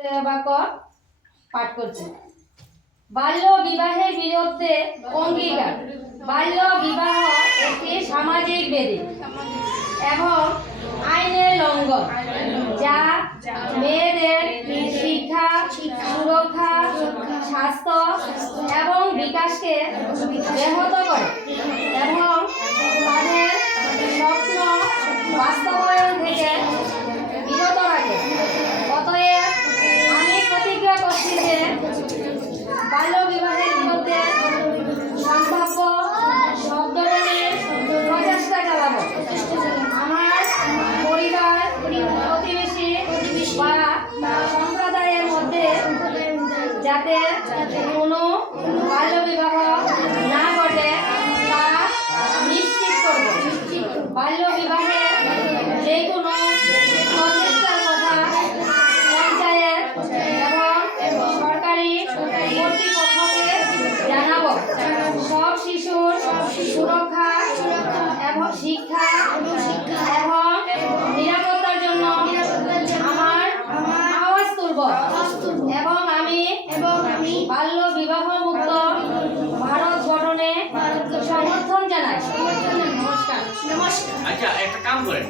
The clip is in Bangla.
বাক্য পাঠ করছি। বাল্য বিবাহের বিরুদ্ধে অঙ্গীকার। বাল্য বিবাহ একটি সামাজিক ব্যাধি এবং আইনের লঙ্ঘন, যা মেয়েদের শিক্ষা, সুরক্ষা, স্বাস্থ্য এবং বিকাশকে ব্যাহত করে এবং তাদের স্বপ্ন বাস্তবায়ন থেকে বিরত রাখে। অতএব আমি প্রতিজ্ঞা করছি যে বাল্য বিবাহের বিরুদ্ধে সম্ভাব্য সব ধরনের প্রচেষ্টা চালাবো। আমার পরিবার, প্রতিবেশী বা সম্প্রদায়ের মধ্যে যাতে কোনো বাল্য বিবাহ না ঘটে তা নিশ্চিত করব। বাল্য বিবাহে যে কোনো প্রচেষ্টার কথা পঞ্চায়েত এবং সরকারি কর্তৃপক্ষকে জানাবো। সব শিশুর সুরক্ষা এবং শিক্ষা এবং নিরাপত্তার জন্য আমার আওয়াজ তুলব এবং আমি বাল্য বিবাহ মুক্ত ভারত গঠনে সমর্থন জানাই। নমস্কার। আচ্ছা, একটা কাম করেন।